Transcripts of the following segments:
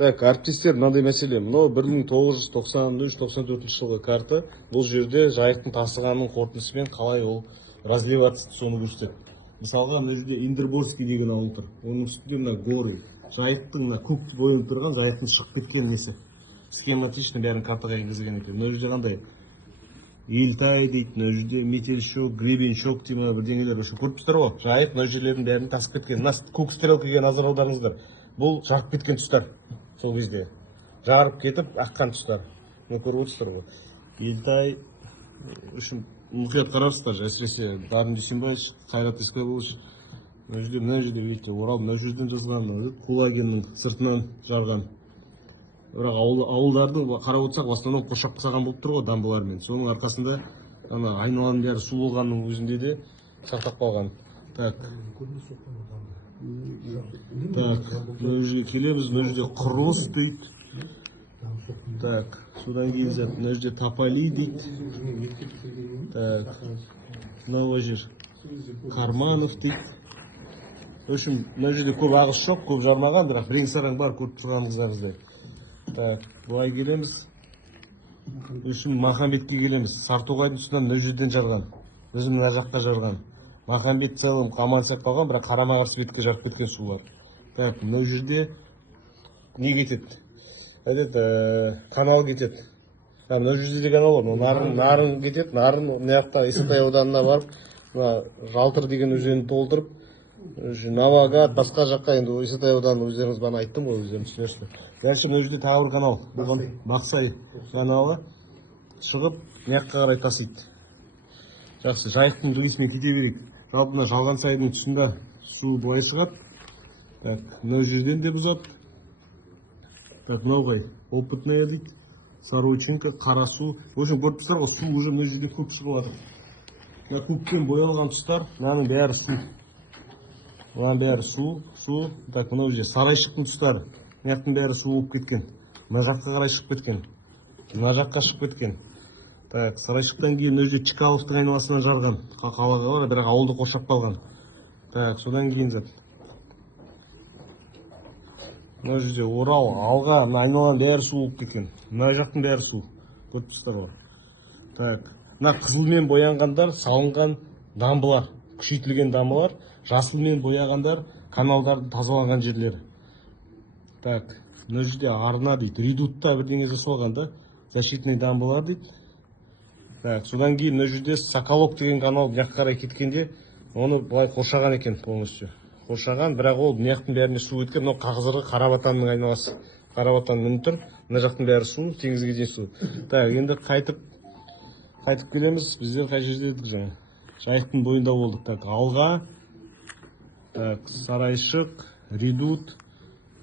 Так, әріптестер, мынандай мәселе. Мынау 1993-94 жылғы карта. Бұл жерде жайықтың тасығанның қорытындысымен қалай ол разливаться соны көрсетеді. Мысалға, мына жерде Индерборский деген ауыл тұр. Оның үстінде мына горы. Жайықтың мына көк боянып тұрған жайықтың шығып кеткен несі. Схематично бәрін картаға енгізген екен. Мына жерде қандай? Елтай дейді, мына жерде метельшок, гребеншок деймін бірдеңелер. Көріп тұрсыздар ғой. Жайық мына жерлердің бәрін тасып кеткен. Мына көк стрелкаға назар аударыңыздар. Бұл жарып кеткен тұстар. Сол кезде жарып кетіп аққан тұстар. Мына көріп отырсыздар ғой. Елтай үшін мұқият қарарсыздар, әсіресе Дарын Дүйсенбаевич, Қайрат Исқабылович. Мына жерде видите, Орал мына жерден жазған, Кулагиннің сыртынан жарған. Бірақ ауылдарды қарап отырсақ, в основном қоршап қысаған болып тұр ғой дамбалармен. Соның арқасында ана айналаның бәрі су болғанның өзінде де сақтап қалған. Так, мына жерге келеміз, мына жерде құрылыс дейді. Так, содан кейін зат, мына жерде Тополи дейді. Так, мынау жер Карманов дейді. В общем, мына жерде көп ағыс жоқ, көп жармаған, бірақ бірең-сараң бар, көріп тұрғаныңыздай. Так, бұлай келеміз. В общем, Махамбетке келеміз. Сартоғайдың тұсынан мына жерден жарған. Өзім мына жаққа жарған. Махамбет целым аман сақ қалған, бірақ қарама-қарсы бетке жарып кеткен сулар. Так, мына жерде не кетеді? Канал кетеді. Мына жерде де канал бар. Нарын кетеді. Нарын мына жақта Исатай ауданына барып, Жалтыр деген өзенді толтырып, Навагат, басқа жаққа енді Исатай ауданының өздеріңіз бана айттым ғой, өздеріңіз түсінесіздер. Дальше мына жерде тағы бір канал, Бақсай каналы шығып, мына қарай тасиды. Жақсы, жайықтың үлгісімен кете берейік. Жалпы мына Жалған сайдың тұсында су былай шығады. Так, мына жерден де бұзады. Так, мынау қай? Опытная дейді. Сороченко, Қарасу. В общем, көріп тұрсыздар ғой, су уже мына жерде көп шығып жатыр. Мына көкпен боялған тұстар, мынаның бәрі су. Мынаның бәрі су. Так, мынау жерде Сарайшықтың тұстары. Мынаяқтың бәрі су болып кеткен. Мына жаққа қарай шығып кеткен. Мына жаққа шығып кеткен. Так, Сарайшықтан кейін мына жерде Чкаловтың айналасынан жарған. Қалаға бар, бірақ ауылды қоршап қалған. Так, содан кейін зат. Мына жерде Орал, Алға, мына айналаның бәрі су болып кеткен. Мына жақтың бәрі су. Көріп тұрсыздар ғой. Так, мына қызылмен боянғандар салынған дамбылар, күшейтілген дамбылар, жасылмен бояғандар каналдарды тазаланған жерлері. Так, мына жерде арна дейді, редутта бірдеңе жасалған да, защитный дамбылар дейді. Так, содан кейін мына жерде Соколов деген канал мына қарай кеткенде, оны былай қоршаған екен полностью. Қоршаған, бірақ ол мына бәріне су өткен, мынау қазіргі Қарабатанның айналасы. Қарабатан мініп тұр, мына жақтың бәрі су, теңізге дейін су. Так, енді қайтып келеміз, біздер қай жерде едік жаңа. Жайықтың бойында болдық. Так, Алға, так, Сарайшық, Редут,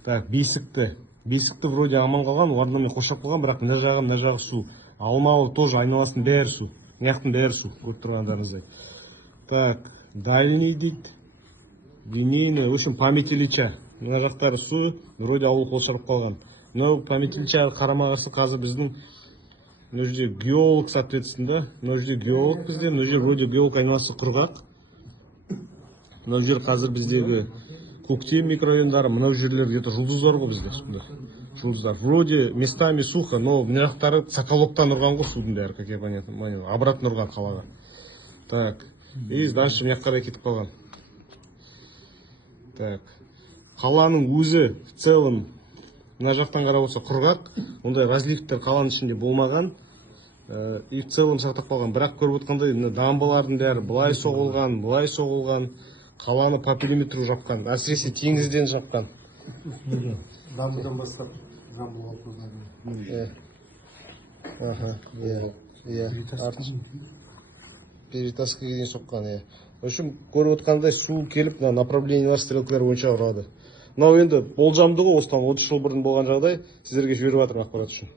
так, Бесікті вроде аман қалған, олармен қоршап қалған, бірақ мына жағы су. Алмалы тоже айналасының бәрі су. Мынаяқтың бәрі су, көріп тұрғандарыңыздай. Так, Дальний дейді. Винейный, в общем, память Ильича. Мына жақтары су, вроде ауыл қоршап қалған. Мынау память Ильича қарама-қарсы қазір біздің мына жерде геолог, соответственно, мына жерде геолог бізде, мына жерде вроде геолог айналасы құрғақ. Мына жер қазір біздегі Көктем микрорайондары, мына жерлер где-то жұлдыздар ғой бізде. Жұлдыздар. Вроде местами сухо, но мына жақтары Соколовтан ұрған ғой судың бәрі, как я понятно, обратно ұрған қалаға. Так, и дальше мына қарай кетіп қалған. Так, қаланың өзі в целом мына жақтан қарап отырса құрғақ, ондай разливтер қаланың ішінде болмаған, и в целом сақтап қалған. Бірақ көріп отқандай дамбалардың бәрі былай соғылған, қаланы по периметру жапқан, әсіресе теңізден жапқан. Дамбыдан бастап жамбыл алып Перетаскаға дейін соққан, В общем, көріп отқандай су келіп, направлениялар стрелкалар бойынша ұрады. Мынау енді болжамды ғой, осыдан 30 жыл бұрын болған жағдай, сіздерге жіберіп жатырмын ақпарат үшін.